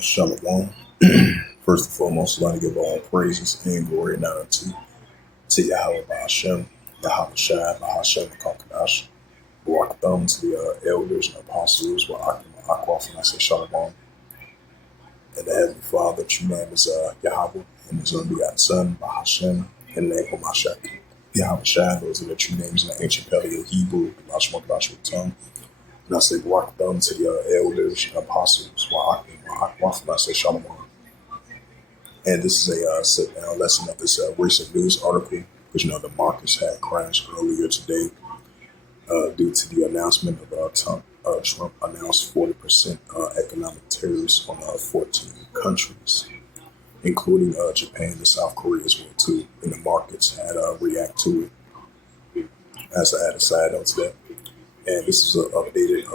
Shalom. First and foremost, I'd like to give all praises and glory and honor to Yahweh Ba'ashem, Yahweh Shai, Bahashem, Kakadash, Barak Thumb, to the elders and apostles, Akwa, and I say Shalom. And the Heavenly Father, true name is Yahweh, and his unbegotten Son, Bahashem, and the name of Mashiach. Yahweh Shai, those are the true names in the ancient Paleo Hebrew, Lashma Kadash tongue. And I say Barak Thumb to the elders and apostles, Akwa, and I say Shalom. And this is a sit down lesson of this recent news article, because the markets had crashed earlier today due to the announcement of Trump announced 40% economic tariffs on 14 countries, including Japan and South Korea as well too. And the markets had react to it. As I had a side note to that, and this is updated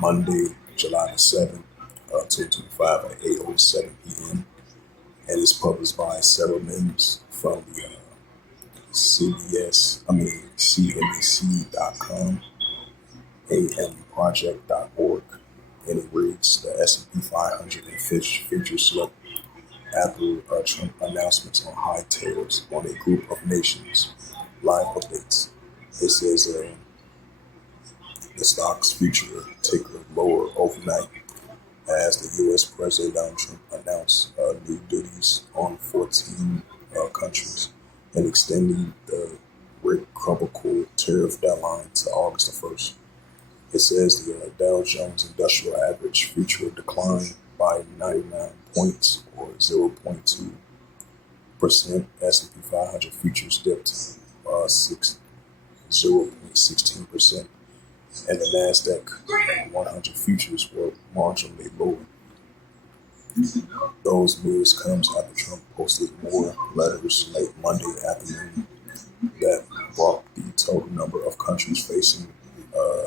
Monday, July the 7th, 2025 at 8:07 p.m. And it's published by several members from the CNBC.com, amproject.org, and it reads the S&P 500 and futures slip after Trump announcements on high tariffs on a group of nations. Live updates. It says the stock's future ticker lower overnight as the U.S. President Donald Trump announced new duties on 14 countries and extending the reciprocal tariff deadline to August the 1st. It says the Dow Jones Industrial Average future declined by 99 points or 0.2%. S&P 500 futures dipped 0.16%. And the NASDAQ 100 futures were marginally lower. Those moves comes after Trump posted more letters late Monday afternoon that brought the total number of countries facing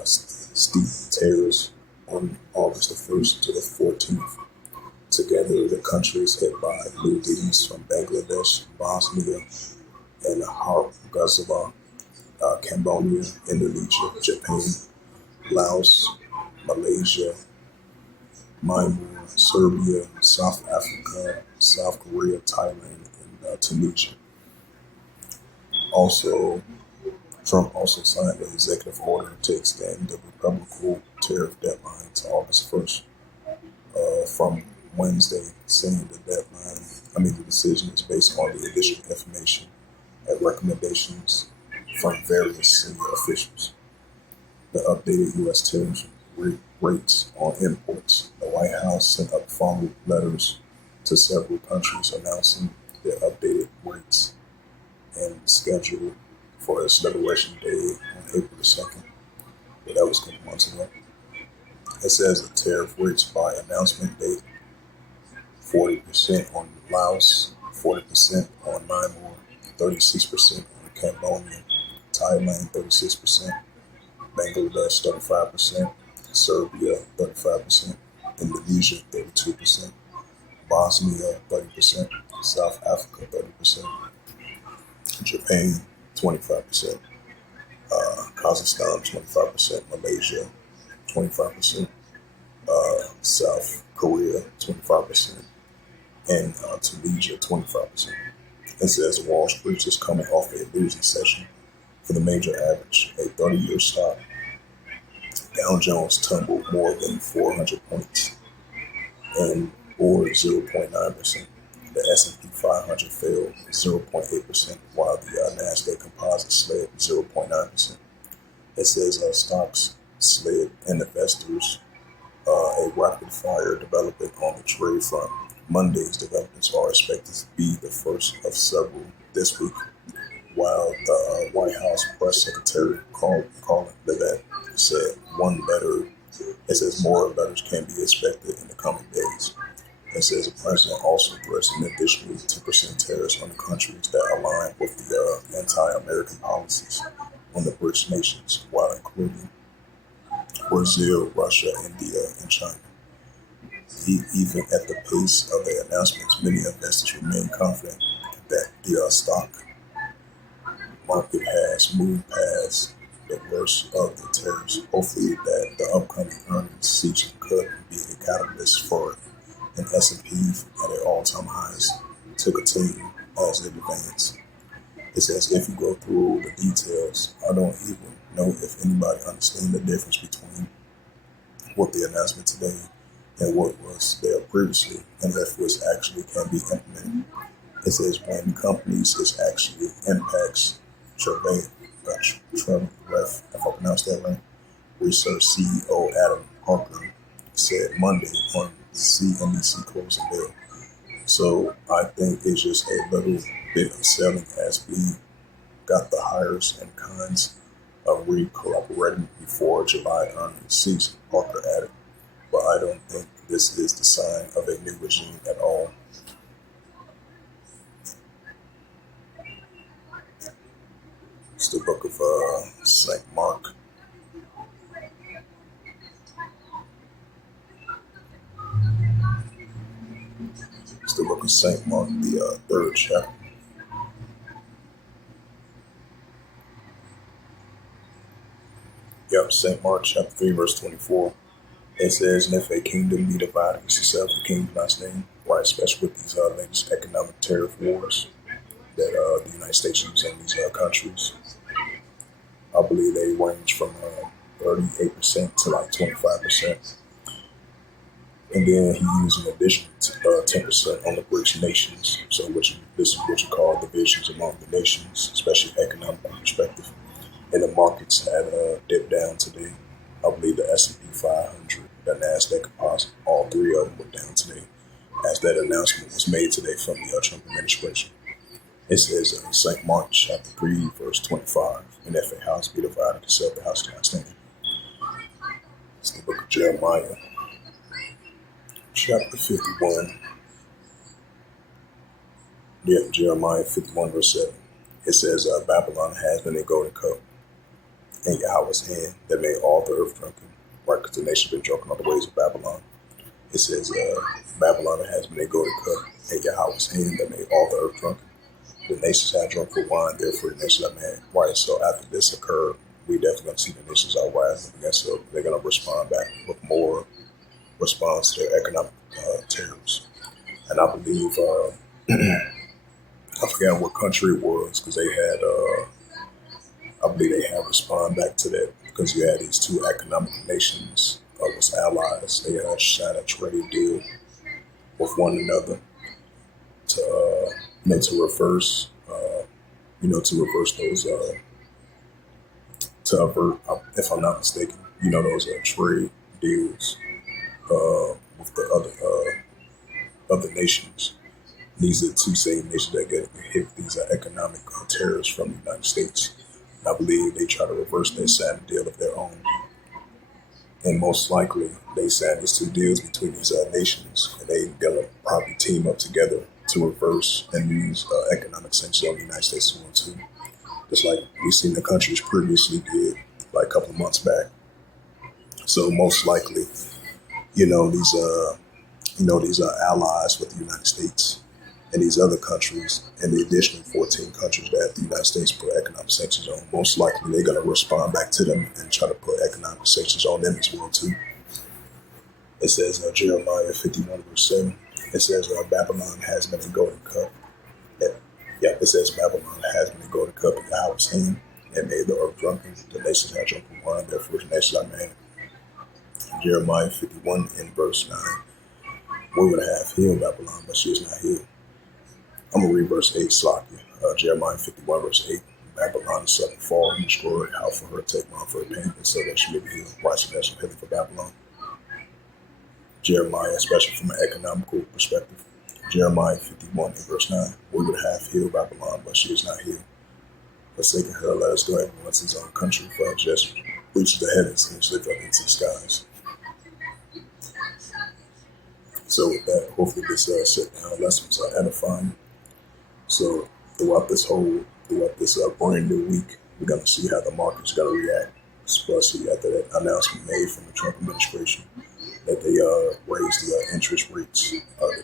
steep tariffs on August the 1st to the 14th. Together, the countries hit by new duties from Bangladesh, Bosnia, and Herzegovina, Cambodia, Indonesia, Japan, Laos, Malaysia, Myanmar, Serbia, South Africa, South Korea, Thailand, and Tunisia. Also, Trump also signed an executive order to extend the reciprocal tariff deadline to August 1st from Wednesday, saying the decision is based on the additional information and recommendations from various senior officials. The updated U.S. tariff rates on imports. The White House sent up follow letters to several countries announcing their updated rates and schedule for its Liberation Day on April the 2nd. But that was a couple months ago. It says the tariff rates by announcement date: 40% on Laos, 40% on Myanmar, 36% on Cambodia, Thailand 36%, Bangladesh 35%, Serbia 35%, Indonesia 32%, Bosnia 30%, South Africa 30%, Japan 25%, Kazakhstan 25%, Malaysia 25%, South Korea 25%, and Tunisia 25%. It says Wall Street is coming off a losing session for the major average, a 30-year stock. Dow Jones tumbled more than 400 points, and or 0.9%. The S&P 500 fell 0.8%, while the Nasdaq Composite slid 0.9%. It says stocks slid and investors a rapid fire development on the trade front. Monday's developments are expected to be the first of several this week, while the White House press secretary Colin Levitt said it says more letters can be expected in the coming days. It says the president also threats an additional 10% tariffs on the countries that align with the anti-American policies on the BRICS nations, while including Brazil, Russia, India, and China. Even at the pace of the announcements, many investors remain confident that the stock market has moved past the worst of the tariffs. Hopefully that the upcoming earnings season could be a catalyst for and S&P at their all-time highs to continue as it advances. It says, if you go through the details, I don't even know if anybody understands the difference between what the announcement today and what was there previously, and if it actually can be implemented. It says when companies is actually impacts Trevor, if I pronounced that right, Research CEO Adam Parker said Monday on CNBC Closing Bell. So I think it's just a little bit of selling as we got the hires and cons of recuperating before July earnings season, Parker added. But I don't think this is the sign of a new regime at all. It's the book of St. Mark. It's the book of St. Mark, the third chapter. Yep, St. Mark chapter 3, verse 24. It says, and if a kingdom be divided against itself, the kingdom not stand. Right, especially with these latest economic tariff wars that the United States uses in these countries. I believe they range from 38% to like 25%. And then he used an additional 10% on the BRICS nations. So this is what you call divisions among the nations, especially economic perspective. And the markets had dipped down today. I believe the S&P 500, the NASDAQ composite, all three of them were down today, as that announcement was made today from the Trump administration. It says in St. Mark chapter 3, verse 25, and if a house be divided, itself the house cannot stand. It's the book of Jeremiah, chapter 51. Yeah, Jeremiah 51, verse 7. It says, Babylon has been a golden cup, and Yahweh's hand that made all the earth drunken. Right, because the nation been drunken on the ways of Babylon. It says, Babylon has been a golden cup, and Yahweh's hand that made all the earth drunken. The nations have drunk for wine, therefore the nations are mad. Right, so after this occurred, we definitely going to see the nations are rising against, so they're going to respond back with more response to their economic tariffs. And I believe, I forgot what country it was, because they had, I believe they had respond back to that, because you had these two economic nations was allies. They had shot a trade deal with one another to reverse, to reverse those, to avert, if I'm not mistaken, those trade deals with the other nations. These are the two same nations that get hit these economic tariffs from the United States. I believe they try to reverse their sign deal of their own. And most likely, they signed these two deals between these nations, and they're going to probably team up together to reverse and use economic sanctions on the United States as well, too. Just like we've seen the countries previously did, like a couple of months back. So most likely, these are allies with the United States and these other countries, and the additional 14 countries that the United States put economic sanctions on. Most likely, they're going to respond back to them and try to put economic sanctions on them as well, too. It says Jeremiah 51, verse 7. It says Babylon has been a golden cup. It says Babylon has been a golden cup in Yahweh's hand, and made the earth drunken. The nations have drunken wine, therefore the nations are mad. Jeremiah 51 in verse 9. We would have healed Babylon, but she is not healed. I'm going to read verse 8, Jeremiah 51, verse 8. Babylon is suddenly fall and destroyed. How for her to take one for her pain, and so that she may be healed. Righteousness and healing for Babylon. Jeremiah, especially from an economical perspective. Jeremiah 51 and verse 9. We would have healed Babylon, but she is not healed. Forsaking her, let us go ahead and once his own country, for just reaches the heavens and lift up into the skies. So with that, hopefully this sit down lessons are edifying. So throughout this brand new week, we're going to see how the market's going to react, especially after that announcement made from the Trump administration that they raised the interest rates, the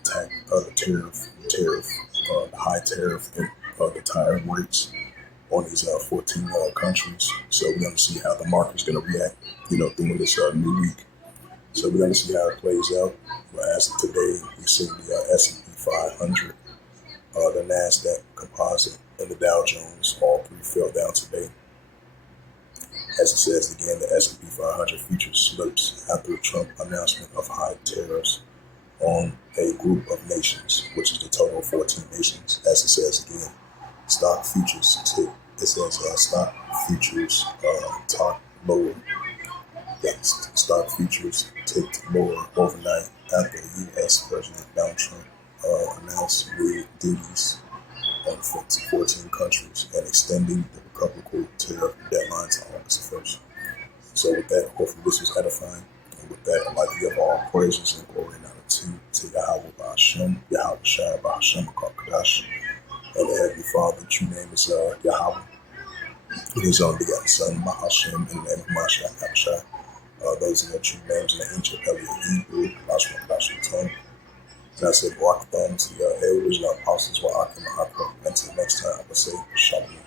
high tariff, and the tariff rates on these 14 countries. So we're going to see how the market's going to react, during this new week. So we're going to see how it plays out. But as of today, we see the S&P 500, the NASDAQ composite, and the Dow Jones, all three fell down today. As it says again, the S&P 500 futures slips after the Trump announcement of high tariffs on a group of nations, which is the total of 14 nations. As it says again, stock futures tick. It says stock futures top lower. Stock futures ticked lower overnight after U.S. President Donald Trump announced new duties on 14 countries and extending the reciprocal tariff deadline to August 1st. So with that, hopefully this was edifying. And with that, I'd like to give all praises and glory and honor to Yahweh Ba'Hashem, Yahweh Shai Ba'Hashem Kakadash, and the Heavenly Father. The true name is Yahweh. His own begotten Son, Ba'Hashem, in the name of Mashiach Yahushua. Those are the true names in the ancient Paleo Hebrew, Kadash tongue. And I said, walk them to the elders and apostles, Wa'akim, Until next time, I will say, Shalom.